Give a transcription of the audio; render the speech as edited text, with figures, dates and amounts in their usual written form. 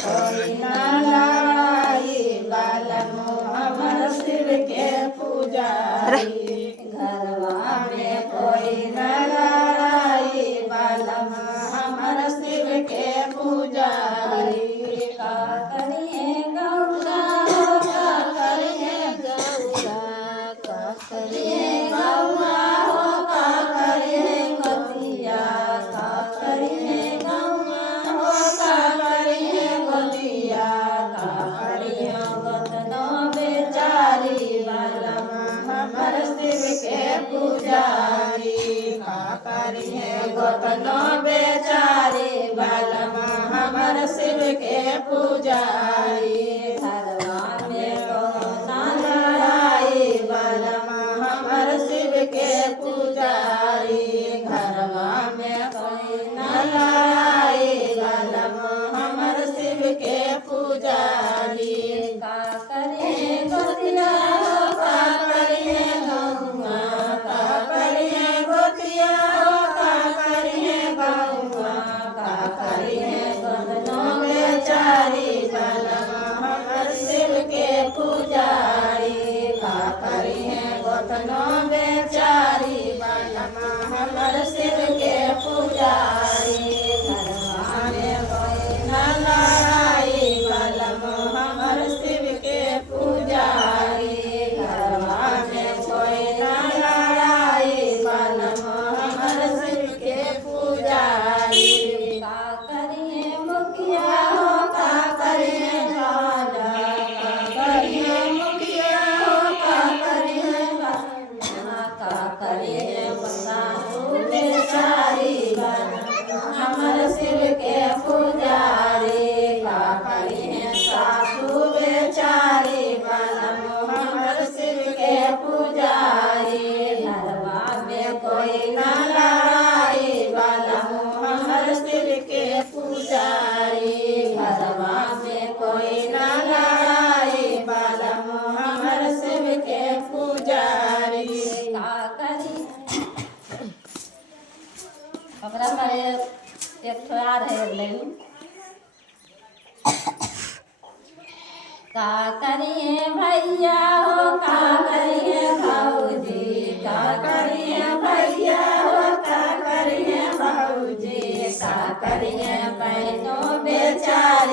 कोई ना लाई बालमो हमर शिव के पुजारी घरवा में कोई ना लाई बालमो हमर शिव के पुजारी का करिए गौरा का करिए गौरा का करिए गौरा हो का करिए गतिया का करिए गौरा हो का करिए गतिया का करिए गतनो बेचारी बालमा हमर शिव के पुजारी का करिए गतनो बेचारी बालमा हमर शिव के पुजारी घरवा में कोना लाई बालमा हमर शिव के पुजारी घरवा में कोई ना लाई बालमा हमर शिव के पुजारी का करिए गोतिया का करिए गौआ का करिए गोतिया का करिए गौआ का करिए गदनो बेचारी बालमा हमर शिव के पुजारी का करिए गदनो बेचारी बालमा हमर शिव के पुजारी घरवा में कोई ना लाई बालमा हमर शिव के पुजारी घरवा में कोई ना लाई बालमा हमर शिव के पुजारी का करिए मुखिया हो का करिए राजा का करिए मुखिया हो का करिए राजा का करिए सासू बेचारी हमर शिव के पुजारी का करिए सासू बेचारी हमर शिव के पुजारी घरवा में कोई ना लाई बालमो हमर शिव के पुजारी घरवा में कोई ना लाई बालमो हमर शिव के पुजारी का करी हमरा पर एक थोड़ा रह नहीं का करिए भैया हो का करिए भौजी का करिए भैया हो का करिए भौजी का करिए बहनों बेचारी